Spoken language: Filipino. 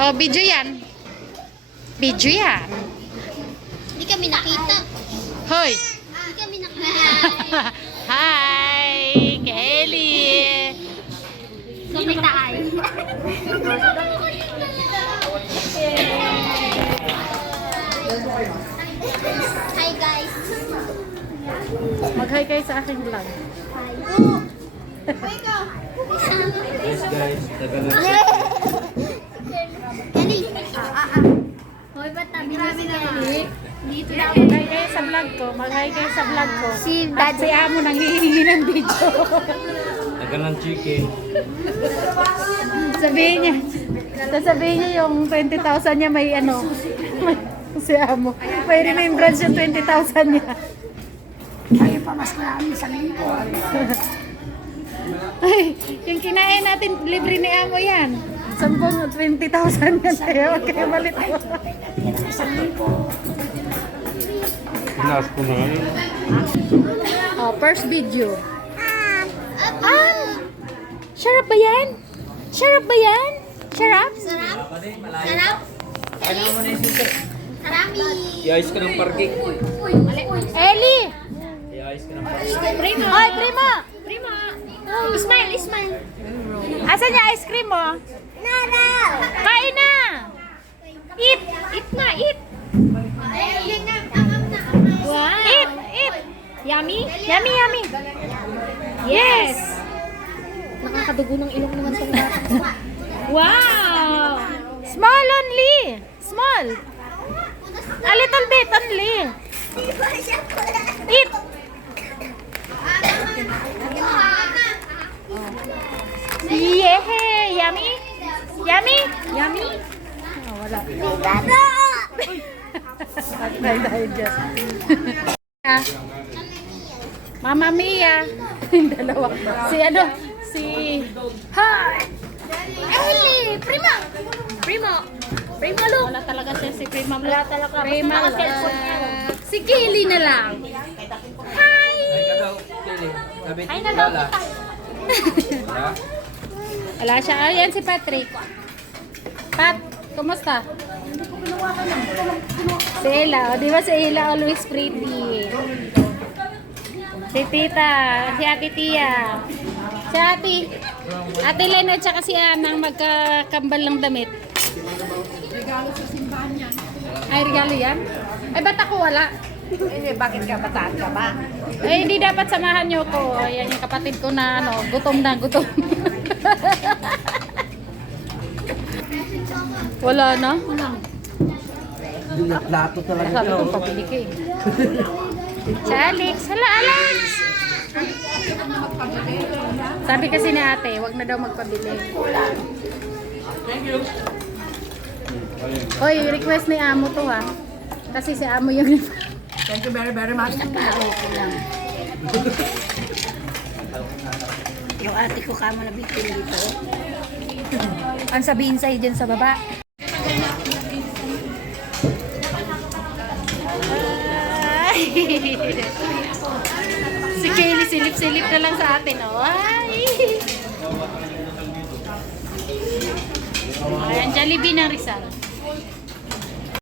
Oh, video yan. Video yan. Hindi kami nakita. Hoy! Hindi kami nakita. Hi! Kelly! Kami taay. Hi guys. Mag-hi kayo sa aking vlog. Yes guys, Tagalog. Kali. Hoy, ba't tabi namin Kali? Dito na. Mag-hi kayo sa vlog ko. Mag-hi kayo sa vlog ko. At si Amo nang hihingi ng video. Tagal ng chicken. Sabihin niya. Sasabihin niya yung 20,000 niya may ano. Si Amo. May remembrance yung 20,000 niya. Ay, pamas ko namin sa linggo. Ay, yung kinain natin, libre ni Amo yan. 20,000 yan kaya wag kayo malito. Isang linggo. Pinas ko na ngayon. Oh, first video. Sarap ba yan? Sarap ba yan? Sarap? Sarap? Sarap? Kali? Sarami. I-ayos ka ng parking. Ellie! I-ayos ka ng parking. Primo. Hoy, Primo! Primo. Ismail, Ismail. Asan niya ice cream mo? Nana. Kain na! Eat! Eat na, eat. Wow. Eat! Eat! Yummy? Yummy, yummy! Yes! Nakakadugo ng ilong naman sa bata. Wow! Small only! Small! A little bit only! Eat! Yeah! Yummy! Yummy! Yummy? Oh, wala. Dahil dyan. Mama Mia. Yung dalawa. Si ano? Si... Hi! Ellie! Primo! Primo! Primo, look! Wala talaga siya si Prima. Wala talaga. Prima. Basta naka-cellphone niya. Si Kelly na lang. Hi! Ay ka daw, Kelly. Sabi Ay, na daw Lala. kita. Ha? Wala siya. Ayan si Patrick. Pat, kumusta? Si Ella. O, di ba si Ella always pretty? Si Tita. Si Ate Tia. Si Ate Len at saka si Anang magkakambal ng damit. Regalo sa simbahan yan. Ay, regalo yan? Ay, ba't ako wala? Eh, bakit ka bataan ka ba? Eh, hindi dapat samahan niyo ko. Ayan yung kapatid ko na ano, gutom na, gutom. Wala na? Wala. Lato talaga. Sabi ko, pabili ka eh. Si Alex. Hala, Alex! Sabi kasi ni ate, wag na daw magpabili. Hoy, request ni Amo to ha. Kasi si Amo yung... Thank you very, very much. Yung ate ko kamo na bitin dito. Ang sabihin sa'yo dyan sa baba. Ay. Si Kelly, silip-silip na lang sa atin, oh. Ay. Ayan, Jollibee ng Rizal.